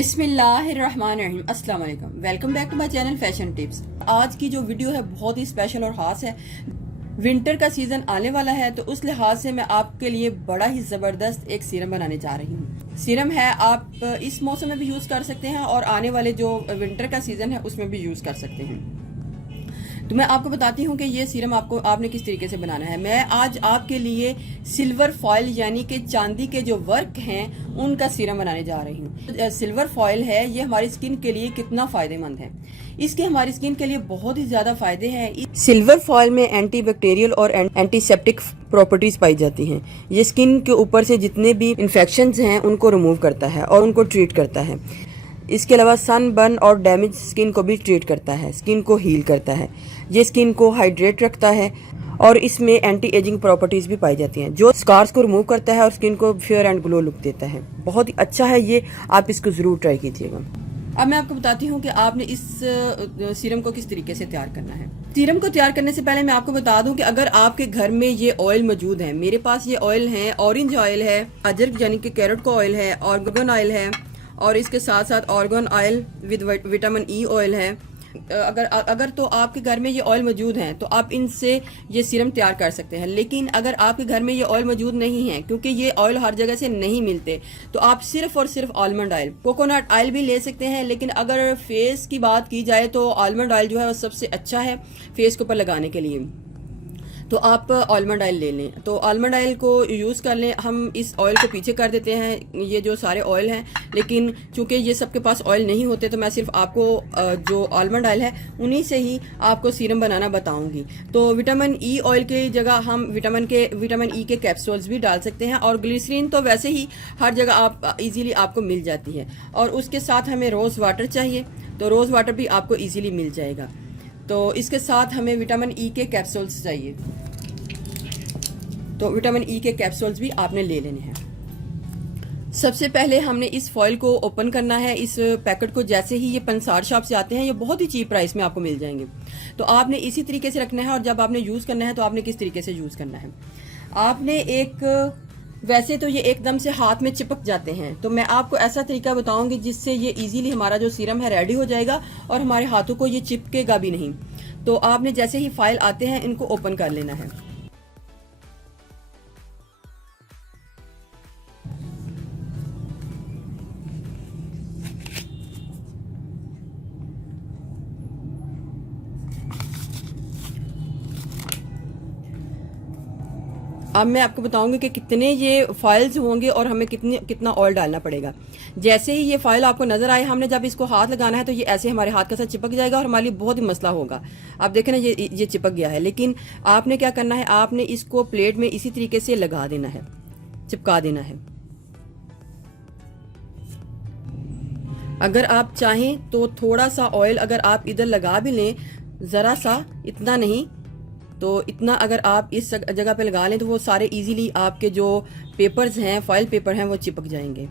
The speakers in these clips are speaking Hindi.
बिस्मिल्लाहिर्रहमानिर्रहीम, अस्सलाम वालेकुम। Welcome back to my channel fashion tips. आज की जो वीडियो है बहुत ही स्पेशल और ख़ास है। विंटर का सीज़न आने वाला है तो उस लिहाज से मैं आपके लिए बड़ा ही ज़बरदस्त एक सीरम बनाने जा रही हूँ। सीरम है, आप इस मौसम में भी यूज़ कर सकते हैं और आने वाले जो विंटर का सीज़न है उसमें भी यूज़ कर सकते हैं। तो मैं आपको बताती हूँ कि ये सीरम आपने किस तरीके से बनाना है। मैं आज आपके लिए सिल्वर फॉयल यानी कि चांदी के जो वर्क हैं उनका सीरम बनाने जा रही हूँ। सिल्वर फॉयल है, ये हमारी स्किन के लिए कितना फ़ायदेमंद है। इसके हमारी स्किन के लिए बहुत ही ज़्यादा फ़ायदे हैं। सिल्वर फॉयल में एंटी बैक्टीरियल और एंटीसेप्टिक प्रॉपर्टीज़ पाई जाती हैं। ये स्किन के ऊपर से जितने भी इन्फेक्शंस हैं उनको रिमूव करता है और उनको ट्रीट करता है। इसके अलावा सन बर्न और डैमेज स्किन को भी ट्रीट करता है, स्किन को हील करता है। ये स्किन को हाइड्रेट रखता है और इसमें एंटी एजिंग प्रॉपर्टीज़ भी पाई जाती हैं जो स्कार्स को रिमूव करता है और स्किन को फेयर एंड ग्लो लुक देता है। बहुत ही अच्छा है ये, आप इसको ज़रूर ट्राई कीजिएगा। अब मैं आपको बताती हूँ कि आपने इस सीरम को किस तरीके से तैयार करना है। सीरम को तैयार करने से पहले मैं आपको बता दूं कि अगर आपके घर में ये ऑयल मौजूद है, मेरे पास ये ऑयल है, ऑरेंज ऑयल है, गाजर यानी कि कैरेट का ऑयल है, ऑर्गन ऑयल है और इसके साथ साथ organ oil with vitamin E oil है। अगर तो आपके घर में ये ऑयल मौजूद हैं तो आप इनसे ये सीरम तैयार कर सकते हैं। लेकिन अगर आपके घर में ये ऑयल मौजूद नहीं है, क्योंकि ये ऑयल हर जगह से नहीं मिलते, तो आप सिर्फ और सिर्फ आलमंड ऑयल, कोकोनट ऑयल भी ले सकते हैं। लेकिन अगर फेस की बात की जाए तो आलमंड ऑयल जो है वो सबसे अच्छा है फेस के ऊपर लगाने के लिए। तो आप आलमंड ऑयल ले लें, तो आलमंड ऑयल को यूज़ कर लें। हम इस ऑयल को पीछे कर देते हैं, ये जो सारे ऑयल हैं, लेकिन चूंकि ये सबके पास ऑयल नहीं होते तो मैं सिर्फ आपको जो आलमंड ऑयल है उन्हीं से ही आपको सीरम बनाना बताऊंगी। तो विटामिन ई ऑयल की जगह हम विटामिन ई के कैप्सूल्स भी डाल सकते हैं और ग्लिसरीन तो वैसे ही हर जगह आप इजीली आपको मिल जाती है। और उसके साथ हमें रोज़ वाटर चाहिए, तो रोज़ वाटर भी आपको इजीली मिल जाएगा। तो इसके साथ हमें विटामिन ई के कैप्सूल्स चाहिए, तो विटामिन ई के कैप्सूल्स भी आपने ले लेने हैं। सबसे पहले हमने इस फॉइल को ओपन करना है। इस पैकेट को जैसे ही ये पंसार शॉप से आते हैं, ये बहुत ही चीप प्राइस में आपको मिल जाएंगे। तो आपने इसी तरीके से रखना है और जब आपने यूज़ करना है तो आपने किस तरीके से यूज़ करना है। आपने वैसे तो ये एकदम से हाथ में चिपक जाते हैं, तो मैं आपको ऐसा तरीका बताऊंगी जिससे ये इजीली हमारा जो सीरम है रेडी हो जाएगा और हमारे हाथों को ये चिपकेगा भी नहीं। तो आपने जैसे ही फाइल आते हैं इनको ओपन कर लेना है। अब मैं आपको बताऊंगी कि कितने ये फाइल्स होंगे और हमें कितना ऑयल डालना पड़ेगा। जैसे ही ये फाइल आपको नजर आए, हमने जब इसको हाथ लगाना है तो ये ऐसे हमारे हाथ के साथ चिपक जाएगा और हमारे लिए बहुत ही मसला होगा। आप देखें ना, ये चिपक गया है। लेकिन आपने क्या करना है, आपने इसको प्लेट में इसी तरीके से लगा देना है, चिपका देना है। अगर आप चाहें तो थोड़ा सा ऑयल अगर आप इधर लगा भी लें, ज़रा सा, इतना नहीं, तो इतना अगर आप इस जगह पे लगा लें तो वो सारे इजीली आपके जो पेपर्स हैं, फॉइल पेपर हैं, वो चिपक जाएंगे।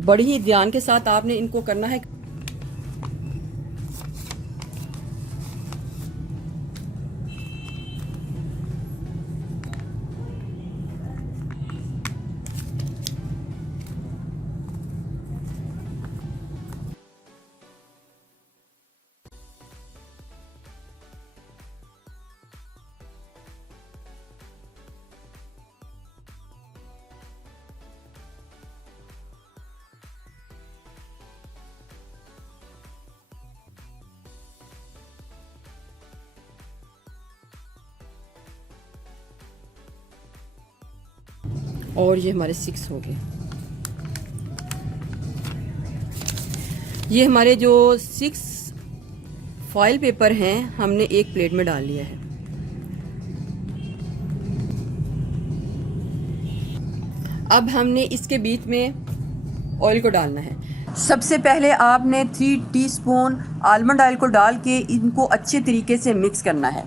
बड़ी ही ध्यान के साथ आपने इनको करना है। और ये हमारे 6 हो गए। ये हमारे जो 6 फॉइल पेपर हैं हमने एक प्लेट में डाल लिया है। अब हमने इसके बीच में ऑयल को डालना है। सबसे पहले आपने 3 टीस्पून आलमंड ऑयल को डाल के इनको अच्छे तरीके से मिक्स करना है।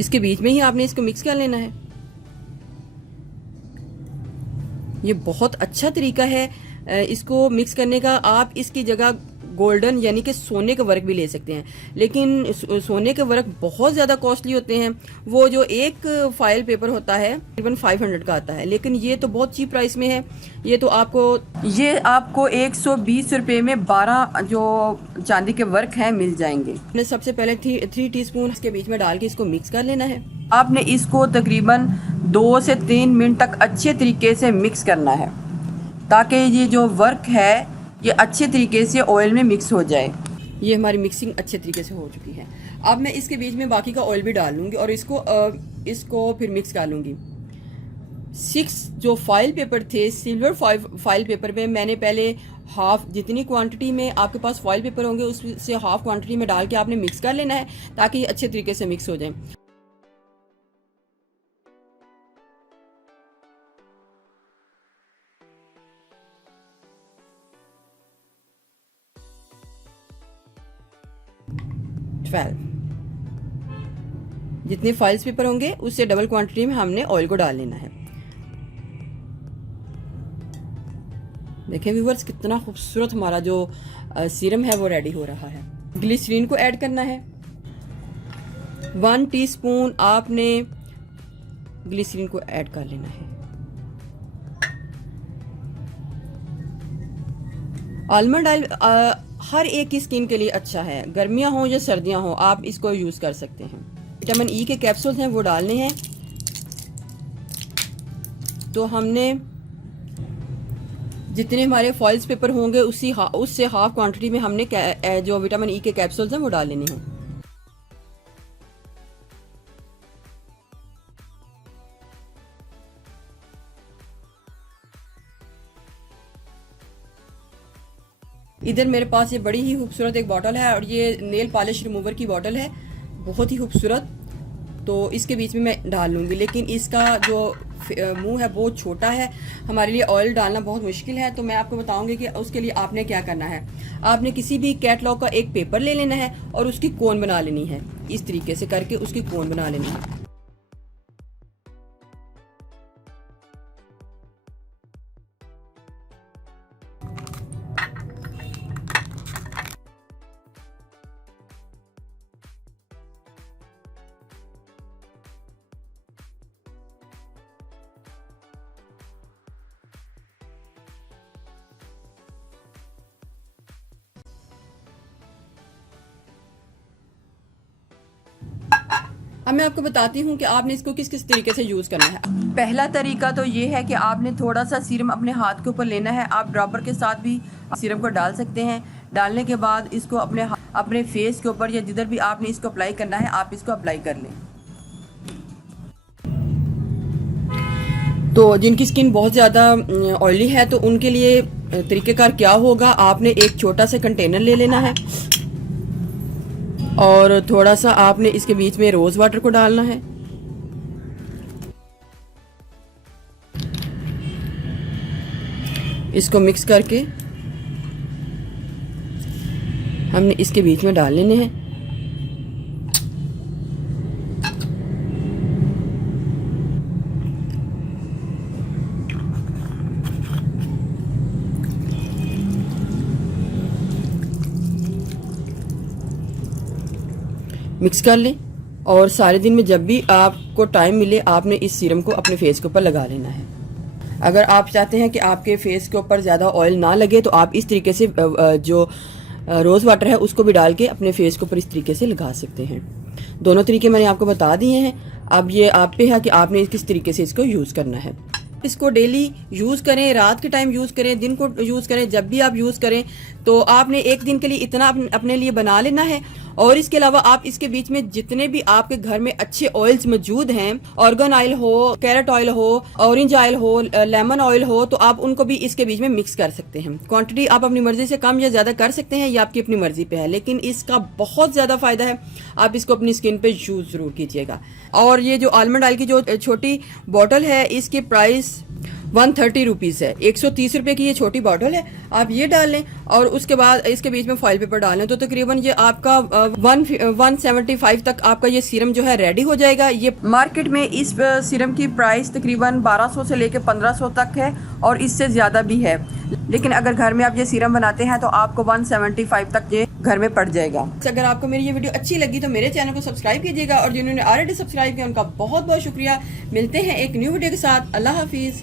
इसके बीच में ही आपने इसको मिक्स कर लेना है। ये बहुत अच्छा तरीका है इसको मिक्स करने का, आप इसकी जगह गोल्डन यानी कि सोने के वर्क भी ले सकते हैं, लेकिन सोने के वर्क बहुत ज़्यादा कॉस्टली होते हैं। वो जो एक फाइल पेपर होता है तकरीबन 500 का आता है, लेकिन ये तो बहुत चीप प्राइस में है। ये आपको 120 रुपये में 12 जो चांदी के वर्क हैं मिल जाएंगे। हमने सबसे पहले 3 टीस्पून इसके बीच में डाल के इसको मिक्स कर लेना है। आपने इसको तकरीबन 2 से 3 मिनट तक अच्छे तरीके से मिक्स करना है, ताकि ये जो वर्क है ये अच्छे तरीके से ऑयल में मिक्स हो जाए। ये हमारी मिक्सिंग अच्छे तरीके से हो चुकी है। अब मैं इसके बीच में बाकी का ऑयल भी डाल लूँगी और इसको फिर मिक्स कर लूँगी। 6 जो फाइल पेपर थे, सिल्वर फाइल पेपर में मैंने पहले हाफ, जितनी क्वांटिटी में आपके पास फॉइल पेपर होंगे उससे हाफ क्वांटिटी में डाल के आपने मिक्स कर लेना है, ताकि ये अच्छे तरीके से मिक्स हो जाए। जितने फाइल्स पेपर होंगे उससे डबल क्वांटिटी में हमने ऑयल को डाल लेना है। देखें व्यूअर्स, कितना खूबसूरत हमारा जो सीरम है वो रेडी हो रहा है। ग्लिसरीन को ऐड करना है। 1 टीस्पून आपने ग्लिसरीन को ऐड कर लेना है। आलमंड ऑयल हर एक की स्किन के लिए अच्छा है, गर्मियां हो या सर्दियां हो, आप इसको यूज कर सकते हैं। विटामिन ई के कैप्सूल्स हैं वो डालने हैं। तो हमने जितने हमारे फॉइल्स पेपर होंगे उससे हाफ क्वांटिटी में हमने जो विटामिन ई के कैप्सूल्स हैं वो डाल लेने हैं। इधर मेरे पास ये बड़ी ही खूबसूरत एक बॉटल है और ये नेल पॉलिश रिमूवर की बॉटल है, बहुत ही खूबसूरत। तो इसके बीच में मैं डाल लूँगी, लेकिन इसका जो मुंह है बहुत छोटा है, हमारे लिए ऑयल डालना बहुत मुश्किल है। तो मैं आपको बताऊंगी कि उसके लिए आपने क्या करना है। आपने किसी भी कैटलॉग का एक पेपर ले लेना है और उसकी कोन बना लेनी है। इस तरीके से करके उसकी कोन बना लेनी है। अब मैं आपको बताती हूँ कि आपने इसको किस किस तरीके से यूज़ करना है। पहला तरीका तो ये है कि आपने थोड़ा सा सीरम अपने हाथ के ऊपर लेना है। आप ड्रॉपर के साथ भी सीरम को डाल सकते हैं। डालने के बाद इसको अपने फेस के ऊपर या जिधर भी आपने इसको अप्लाई करना है आप इसको अप्लाई कर लें। तो जिनकी स्किन बहुत ज़्यादा ऑयली है तो उनके लिए तरीक़ेकार क्या होगा, आपने एक छोटा सा कंटेनर ले लेना है और थोड़ा सा आपने इसके बीच में रोज़ वाटर को डालना है। इसको मिक्स करके हमने इसके बीच में डाल लेने हैं। मिक्स कर लें और सारे दिन में जब भी आपको टाइम मिले आपने इस सीरम को अपने फेस के ऊपर लगा लेना है। अगर आप चाहते हैं कि आपके फेस के ऊपर ज़्यादा ऑयल ना लगे तो आप इस तरीके से जो रोज़ वाटर है उसको भी डाल के अपने फेस के ऊपर इस तरीके से लगा सकते हैं। दोनों तरीके मैंने आपको बता दिए हैं। अब ये आप पे है कि आपने किस तरीके से इसको यूज़ करना है। इसको डेली यूज़ करें, रात के टाइम यूज़ करें, दिन को यूज़ करें, जब भी आप यूज़ करें तो आपने एक दिन के लिए इतना अपने लिए बना लेना है। और इसके अलावा आप इसके बीच में जितने भी आपके घर में अच्छे ऑयल्स मौजूद हैं, ऑर्गन ऑयल हो, कैरेट ऑयल हो, ऑरेंज ऑयल हो, लेमन ऑयल हो, तो आप उनको भी इसके बीच में मिक्स कर सकते हैं। क्वांटिटी आप अपनी मर्जी से कम या ज़्यादा कर सकते हैं, ये आपकी अपनी मर्जी पे है, लेकिन इसका बहुत ज़्यादा फ़ायदा है। आप इसको अपनी स्किन पे यूज़ ज़रूर कीजिएगा। और ये जो आलमंड ऑयल की जो छोटी बॉटल है इसकी प्राइस 130 रुपीज़ है। 130 रुपए की ये छोटी बॉटल है, आप ये डाल लें और उसके बाद इसके बीच में फॉइल पेपर डाल लें तो तकरीबन ये आपका 175 तक आपका ये सीरम जो है रेडी हो जाएगा। ये मार्केट में इस सीरम की प्राइस तकरीबन 1200 से लेकर 1500 तक है और इससे ज़्यादा भी है, लेकिन अगर घर में आप ये सीरम बनाते हैं तो आपको 175 तक ये घर में पड़ जाएगा। अगर आपको मेरी ये वीडियो अच्छी लगी तो मेरे चैनल को सब्सक्राइब कीजिएगा और जिन्होंने ऑलरेडी सब्सक्राइब किया उनका बहुत बहुत शुक्रिया। मिलते हैं एक न्यू वीडियो के साथ। अल्लाह हाफिज़।